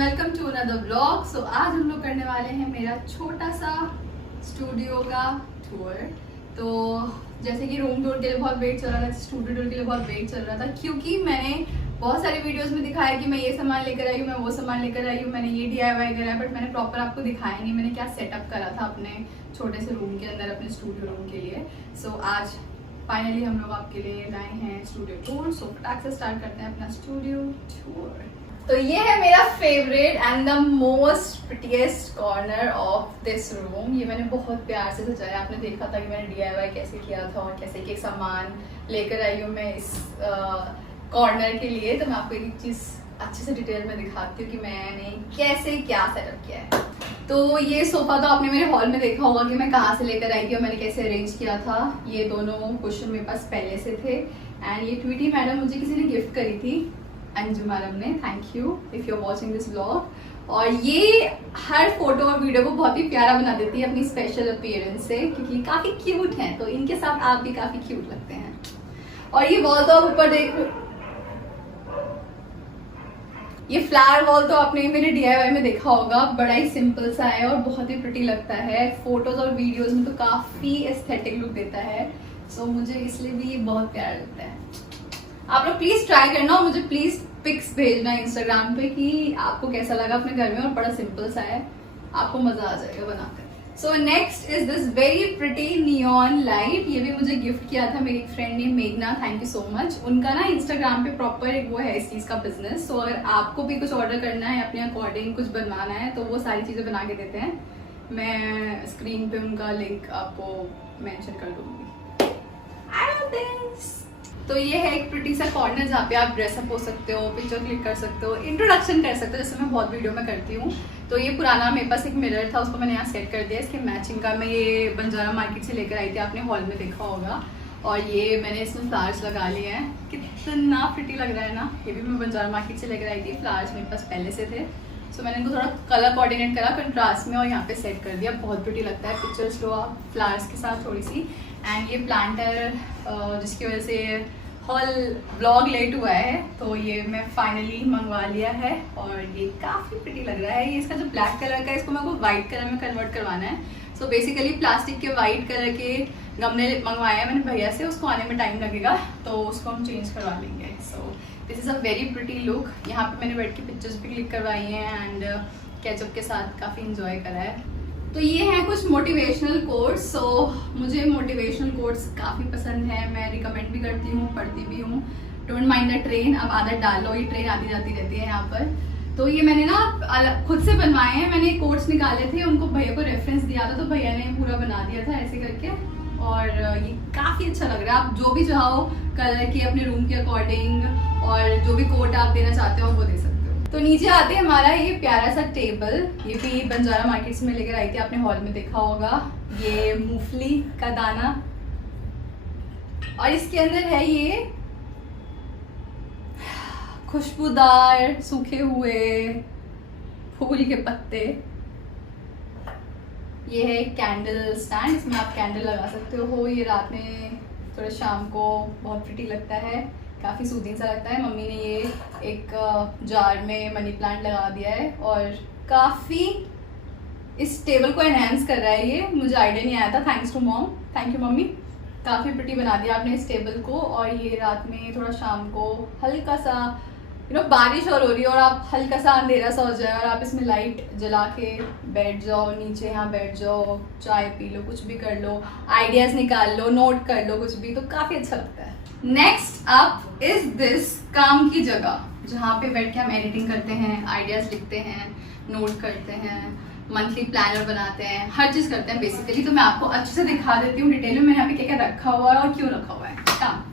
Welcome to another vlog. So आज हम लोग करने वाले हैं मेरा छोटा सा स्टूडियो का टूर। तो जैसे कि रूम टूर के लिए बहुत वेट चल रहा था, स्टूडियो टूर के लिए बहुत वेट चल रहा था, क्योंकि मैंने बहुत सारे वीडियोस में दिखाया कि मैं ये सामान लेकर आई हूँ, मैं वो सामान लेकर आई हूँ, मैंने ये DIY करा है, बट मैंने प्रॉपर आपको दिखाया नहीं मैंने क्या सेटअप करा था अपने छोटे से रूम के अंदर, अपने स्टूडियो रूम के लिए। सो आज फाइनली हम लोग आपके लिए लाए हैं स्टूडियो टूर। सो फटाक से स्टार्ट करते हैं अपना स्टूडियो टूर। तो ये है मेरा favourite and the most prettiest corner of this room. ये मैंने बहुत प्यार से सजाया। आपने देखा था कि मैंने DIY कैसे किया था और कैसे के सामान लेकर आई हूँ मैं इस कॉर्नर के लिए। तो मैं आपको एक चीज़ अच्छे से डिटेल में दिखाती हूँ कि मैंने कैसे क्या सेटअप किया है। तो ये सोफा तो आपने मेरे हॉल में देखा होगा कि मैं कहाँ से लेकर आई थी और मैंने कैसे अरेंज किया था। ये दोनों कुशन मेरे पास पहले से थे एंड ये ट्वीटी मैडम मुझे किसी ने गिफ्ट करी थी, अंजू मैडम ने। Thank you if you are watching this vlog. और ये हर फोटो और वीडियो को बहुत ही प्यारा बना देती है अपनी स्पेशल अपीयरेंस से, क्योंकि काफी क्यूट हैं, तो इनके साथ आप भी काफी क्यूट लगते हैं। और ये वॉल तो आप ऊपर देख, ये फ्लावर वॉल तो आपने मेरे DIY में देखा होगा, बड़ा ही सिंपल सा है और बहुत ही प्रिटी लगता है। फोटोज और वीडियोस में तो काफी एस्थेटिक लुक देता है। सो मुझे इसलिए भी बहुत प्यारा लगता है। आप लोग प्लीज ट्राई करना और मुझे प्लीज पिक्स भेजना इंस्टाग्राम पे कि आपको कैसा लगा अपने घर में। और बड़ा सिंपल सा है, आपको मजा आ जाएगा बनाकर। So next is this very pretty neon light. ये भी मुझे गिफ्ट किया था मेरी एक फ्रेंड ने, मेघना। Thank you so much. उनका ना इंस्टाग्राम पे प्रॉपर एक वो है इस चीज का बिजनेस। सो अगर आपको भी कुछ ऑर्डर करना है, अपने अकॉर्डिंग कुछ बनवाना है, तो वो सारी चीजें बना के देते हैं। मैं स्क्रीन पे उनका लिंक आपको मेंशन कर दूंगी। तो ये है एक प्रिटी सा कॉर्नर जहाँ पे आप ड्रेसअप हो सकते हो, पिक्चर क्लिक कर सकते हो, इंट्रोडक्शन कर सकते हो, जैसे मैं बहुत वीडियो में करती हूँ। तो ये पुराना मेरे पास एक मिरर था, उसको मैंने यहाँ सेट कर दिया। इसके मैचिंग का मैं ये बंजारा मार्केट से लेकर आई थी, आपने हॉल में देखा होगा। और ये मैंने इसमें फ्लावर्स लगा लिए हैं, कितना प्रिटी लग रहा है ना। ये भी मैं बंजारा मार्केट से लेकर आई थी, फ्लावर्स मेरे पास पहले से थे। सो मैंने इनको थोड़ा कलर कोऑर्डिनेट करा कंट्रास्ट में और यहाँ पे सेट कर दिया। बहुत प्रिटी लगता है। पिक्चर्स लो आप फ्लावर्स के साथ थोड़ी सी। एंड ये प्लांटर जिसकी वजह से हॉल ब्लॉग लेट हुआ है, तो ये मैं फाइनली मंगवा लिया है और ये काफ़ी प्रिटी लग रहा है। ये इसका जो ब्लैक कलर का है, इसको मेरे को वाइट कलर में कन्वर्ट करवाना है। सो बेसिकली प्लास्टिक के वाइट कलर के गमले मंगवाए हैं मैंने भैया से, उसको आने में टाइम लगेगा, तो उसको हम चेंज करवा लेंगे। So this is a very pretty look. यहाँ पे मैंने बैठ के पिक्चर्स भी क्लिक करवाई हैं एंड केचअप के साथ काफ़ी इंजॉय करा है। तो ये है कुछ मोटिवेशनल कोट्स। सो मुझे मोटिवेशनल कोट्स काफ़ी पसंद है, मैं रिकमेंड भी करती हूँ, पढ़ती भी हूँ। डोंट माइंड द ट्रेन, अब आदत डालो, ये ट्रेन आती जाती रहती है यहाँ पर। तो ये मैंने ना खुद से बनवाए हैं, मैंने कोट्स निकाले थे, उनको भैया को रेफरेंस दिया था, तो भैया ने पूरा बना दिया था ऐसे करके। और ये काफ़ी अच्छा लग रहा है। आप जो भी चाहो कलर के अपने रूम के अकॉर्डिंग और जो भी कोट आप देना चाहते हो वो दे सकते हो। तो नीचे आते हैं हमारा ये प्यारा सा टेबल। ये भी बंजारा मार्केट से मैं लेकर आई थी, आपने हॉल में देखा होगा। ये मूंगफली का दाना और इसके अंदर है ये खुशबूदार सूखे हुए फूल के पत्ते। ये है कैंडल स्टैंड, इसमें आप कैंडल लगा सकते हो। ये रात में थोड़ा शाम को बहुत प्रिटी लगता है, काफ़ी सूदिंग सा लगता है। मम्मी ने ये एक जार में मनी प्लांट लगा दिया है और काफ़ी इस टेबल को एनहांस कर रहा है। ये मुझे आइडिया नहीं आया था, thanks to mom, thank you mummy. काफ़ी प्रिटी बना दिया आपने इस टेबल को। और ये रात में थोड़ा शाम को हल्का सा बारिश और हो रही है और आप हल्का सा अंधेरा सा हो जाए और आप इसमें लाइट जला के बैठ जाओ, नीचे यहाँ बैठ जाओ, चाय पी लो, कुछ भी कर लो, आइडियाज़ निकाल लो, नोट कर लो कुछ भी, तो काफ़ी अच्छा लगता है। नेक्स्ट अप इज दिस काम की जगह, जहाँ पे बैठ के हम एडिटिंग करते हैं, आइडियाज़ लिखते हैं, नोट करते हैं, मंथली प्लानर बनाते हैं, हर चीज़ करते हैं बेसिकली। तो मैं आपको अच्छे से दिखा देती हूँ डिटेल में मैंने यहाँ पे क्या क्या रखा हुआ है और क्यों रखा हुआ है काम।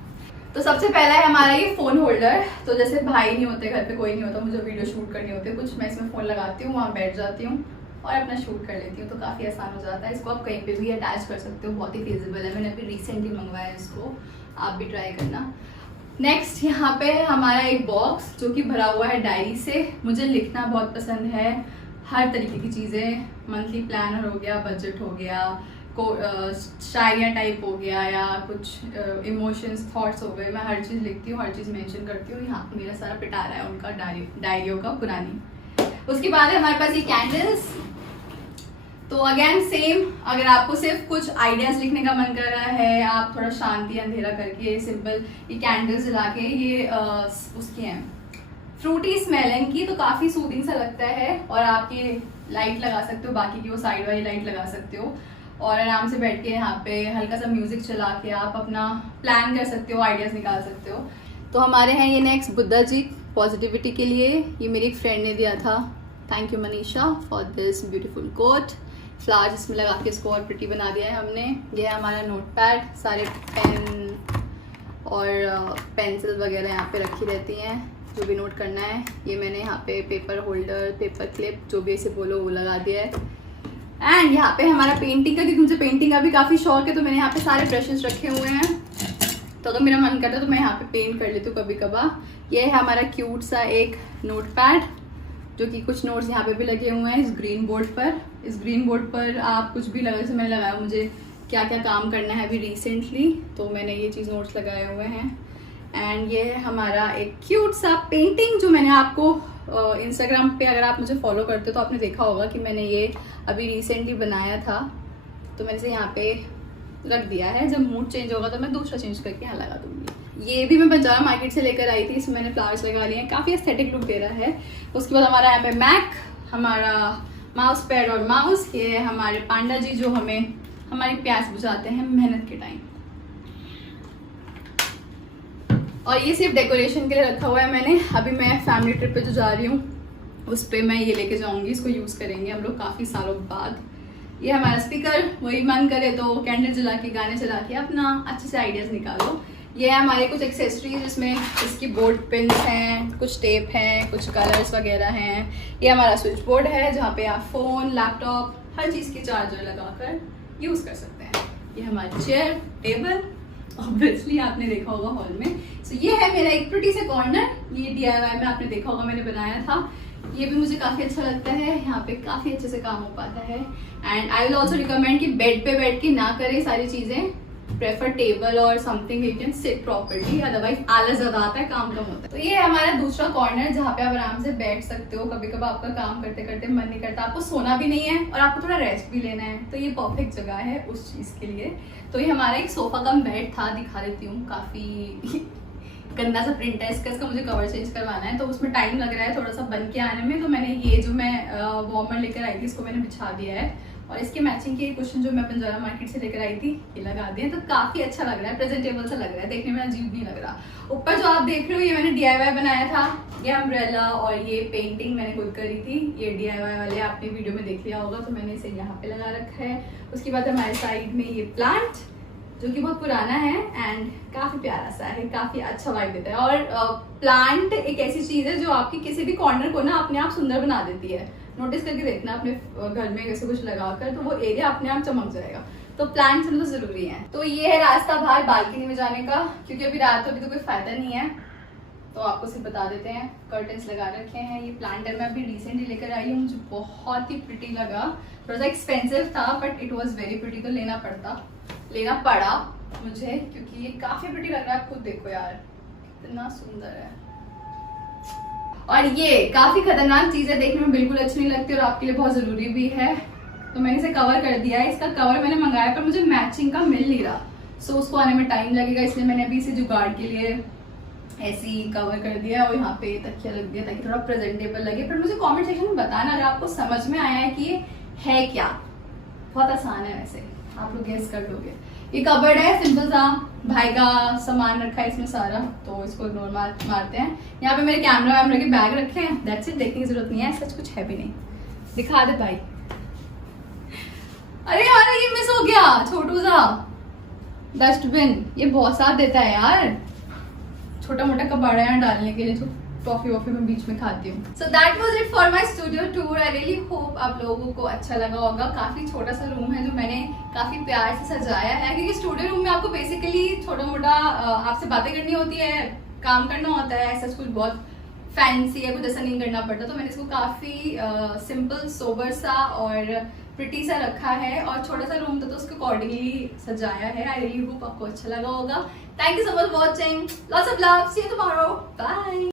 तो सबसे पहला है हमारा ये फ़ोन होल्डर। तो जैसे भाई नहीं होते घर पे, कोई नहीं होता, मुझे वीडियो शूट करनी होती है कुछ, मैं इसमें फ़ोन लगाती हूँ, वहाँ बैठ जाती हूँ और अपना शूट कर लेती हूँ, तो काफ़ी आसान हो जाता है। इसको आप कहीं पे भी अटैच कर सकते हो, बहुत ही फिजिबल है। मैंने अभी रिसेंटली मंगवाया है इसको, आप भी ट्राई करना। नेक्स्ट यहाँ पे हमारा एक बॉक्स जो कि भरा हुआ है डायरी से। मुझे लिखना बहुत पसंद है, हर तरीके की चीज़ें, मंथली प्लानर हो गया, बजट हो गया, शायरिया टाइप हो गया, या कुछ इमोशंस थॉट्स हो गए, मैं हर चीज़ लिखती हूँ, हर चीज़ मेंशन करती हूँ। यहाँ पे मेरा सारा पिटारा है उनका डायरियों का पुरानी। उसके बाद है हमारे पास ये कैंडल्स। तो अगेन सेम, अगर आपको सिर्फ कुछ आइडियाज लिखने का मन कर रहा है, आप थोड़ा शांति अंधेरा करके सिंपल ये कैंडल्स जला के, ये उसकी हैं फ्रूटी स्मेल है इनकी, तो काफी सूदिंग सा लगता है। और आप ये लाइट लगा सकते हो, बाकी की वो साइड वाली लाइट लगा सकते हो और आराम से बैठ के यहाँ पे हल्का सा म्यूजिक चला के आप अपना प्लान कर सकते हो, आइडियाज निकाल सकते हो। तो हमारे हैं ये नेक्स्ट बुद्धा जी पॉजिटिविटी के लिए, ये मेरी एक फ्रेंड ने दिया था। Thank you Manisha for this beautiful coat. Flowers इसमें लगा के इसको और प्रिटी बना दिया है हमने। ये है हमारा नोटपैड, सारे पेन और पेंसिल वगैरह यहाँ पे रखी रहती हैं जो भी नोट करना है। ये मैंने यहाँ पे पेपर होल्डर, पेपर क्लिप, जो भी इसे बोलो वो लगा दिया है। एंड यहाँ पे हमारा पेंटिंग का, क्योंकि मुझे पेंटिंग का भी काफ़ी शौक है, तो मैंने यहाँ पे सारे ब्रशेस रखे हुए हैं। तो अगर मेरा मन करता है तो मैं यहाँ पे पेंट कर लेती हूँ कभी कभार। ये है हमारा क्यूट सा एक नोटपैड, जो कि कुछ नोट्स यहाँ पे भी लगे हुए हैं इस ग्रीन बोर्ड पर। इस ग्रीन बोर्ड पर आप कुछ भी लगा, जैसे मैंने लगाया मुझे क्या क्या काम करना है अभी रिसेंटली, तो मैंने ये चीज़ नोट्स लगाए हुए हैं। एंड ये है हमारा एक क्यूट सा पेंटिंग जो मैंने आपको इंस्टाग्राम पे, अगर आप मुझे फॉलो करते हो तो आपने देखा होगा कि मैंने ये अभी रिसेंटली बनाया था। तो मैंने इसे यहाँ पे रख दिया है, जब मूड चेंज होगा तो मैं दूसरा चेंज करके यहाँ लगा दूंगी। ये भी मैं बंजारा मार्केट से लेकर आई थी, इसमें मैंने फ्लावर्स लगा लिए हैं, काफ़ी एस्थेटिक लुक दे रहा है। उसके बाद हमारा यहाँ पे मैक, हमारा माउस पैड और माउस। ये है हमारे पांडा जी जो हमें हमारी प्यास बुझाते हैं मेहनत के टाइम। और ये सिर्फ डेकोरेशन के लिए रखा हुआ है मैंने। अभी मैं फैमिली ट्रिप पे जो जा रही हूँ उस पर मैं ये लेके जाऊंगी, इसको यूज़ करेंगे हम लोग काफ़ी सालों बाद। ये हमारा स्पीकर, वही मन करे तो कैंडल जला के, गाने चला के अपना अच्छे से आइडियाज़ निकालो। ये है हमारे कुछ एक्सेसरीज, जिसमें इसकी बोर्ड पिन्स हैं, कुछ टेप हैं, कुछ कलर्स वगैरह हैं। ये हमारा स्विच बोर्ड है जहाँ पे आप फ़ोन, लैपटॉप, हर चीज़ की चार्जर लगाकर यूज़ कर सकते हैं। ये हमारी चेयर, टेबल, ऑब्वियसली आपने देखा होगा हॉल में। सो ये है मेरा एक प्रिटी से कॉर्नर, ये DIY में आपने देखा होगा मैंने बनाया था। ये भी मुझे काफ़ी अच्छा लगता है, यहाँ पे काफ़ी अच्छे से काम हो पाता है। And I will also recommend कि बेड पे बैठ के ना करें सारी चीज़ें, प्रेफर टेबल और something you can sit properly, otherwise आलस ज़्यादा आता है, काम कम होता है। तो ये है हमारा दूसरा कॉर्नर जहाँ पे आप आराम से बैठ सकते हो। कभी कभी आपका काम करते करते मन नहीं करता, आपको सोना भी नहीं है और आपको थोड़ा रेस्ट भी लेना है, तो ये परफेक्ट जगह है उस चीज़ के लिए। तो ये हमारा एक सोफा कम बेड था, दिखा देती हूँ, काफ़ी गंदा सा प्रिंट है इसका मुझे कवर चेंज करवाना है, तो उसमें टाइम लग रहा है थोड़ा सा बन के आने में। तो मैंने ये जो मैं वार्मर लेकर आई थी इसको मैंने बिछा दिया है और इसके मैचिंग के कुशन जो मैं बंजारा मार्केट से लेकर आई थी ये लगा दिए। तो काफ़ी अच्छा लग रहा है, प्रेजेंटेबल सा लग रहा है, देखने में अजीब नहीं लग रहा। ऊपर जो आप देख रहे हो ये मैंने DIY बनाया था, ये अम्ब्रेला और ये पेंटिंग मैंने खुद करी थी। ये DIY वाले आपने वीडियो में देख लिया होगा, तो मैंने इसे यहाँ पे लगा रखा है। उसके बाद हमारे साइड में ये प्लांट जो कि बहुत पुराना है एंड काफ़ी प्यारा सा है, काफ़ी अच्छा वाइब देता है। और प्लांट एक ऐसी चीज़ है जो आपकी किसी भी कॉर्नर को ना अपने आप सुंदर बना देती है। नोटिस करके देखना अपने घर में ऐसे कुछ लगाकर, तो वो एरिया अपने आप चमक जाएगा। तो प्लांट्स तो जरूरी है। तो ये है रास्ता बाहर बालकनी में जाने का, क्योंकि अभी रात को अभी तो कोई फायदा नहीं है, तो आपको सिर्फ बता देते हैं। कर्टन्स लगा रखे हैं। ये प्लांटर मैं अभी रिसेंटली लेकर आई हूँ, मुझे बहुत ही प्रिटी लगा। थोड़ा सा एक्सपेंसिव था but it was very pretty, तो लेना पड़ा मुझे, क्योंकि ये काफी प्रिटी लग रहा है। आप खुद देखो यार कितना सुंदर है। और ये काफी खतरनाक चीज है, देखने में बिल्कुल अच्छी नहीं लगती और आपके लिए बहुत जरूरी भी है, तो मैंने इसे कवर कर दिया है। इसका कवर मैंने मंगाया पर मुझे मैचिंग का मिल नहीं रहा, सो उसको आने में टाइम लगेगा, इसलिए मैंने अभी इसे जुगाड़ के लिए ऐसे ही कवर कर दिया और यहाँ पे तकिया लग दिया ताकि थोड़ा प्रेजेंटेबल लगे। पर मुझे कमेंट सेक्शन में बताना अगर आपको समझ में आया है कि ये है क्या। बहुत आसान है, वैसे आप लोग गेस कर लोगे। ये कबर्ड है, सिंपल सा, भाई का सामान रखा है इसमें सारा, तो इसको इग्नोर मारते हैं। यहाँ पे मेरे कैमरा के बैग रखे हैं, दैट्स इट, देखने की जरूरत नहीं है, सच कुछ है भी नहीं। दिखा दे भाई। अरे यार ये मिस हो गया, छोटू सा डस्टबिन, ये बहुत साथ देता है यार, छोटा मोटा कबाड़ा यहाँ डालने के लिए, जो टॉफी वॉफी में बीच में खाती हूँ। So that was it for my studio tour. I really hope आप लोगों को अच्छा लगा होगा। काफी छोटा सा रूम है जो मैंने काफी प्यार से सजाया है, क्योंकि स्टूडियो रूम में आपको बेसिकली छोटा मोटा आपसे बातें करनी होती है, काम करना होता है, ऐसा कुछ बहुत फैंसी या कुछ ऐसा नहीं करना पड़ता। तो मैंने इसको काफी सिंपल सोबर सा और प्रिटी सा रखा है, और छोटा सा रूम था तो उसको अकॉर्डिंगली सजाया है। आई रियली होप आपको अच्छा लगा होगा। Thank you so much for watching, lots of love, see you tomorrow, bye.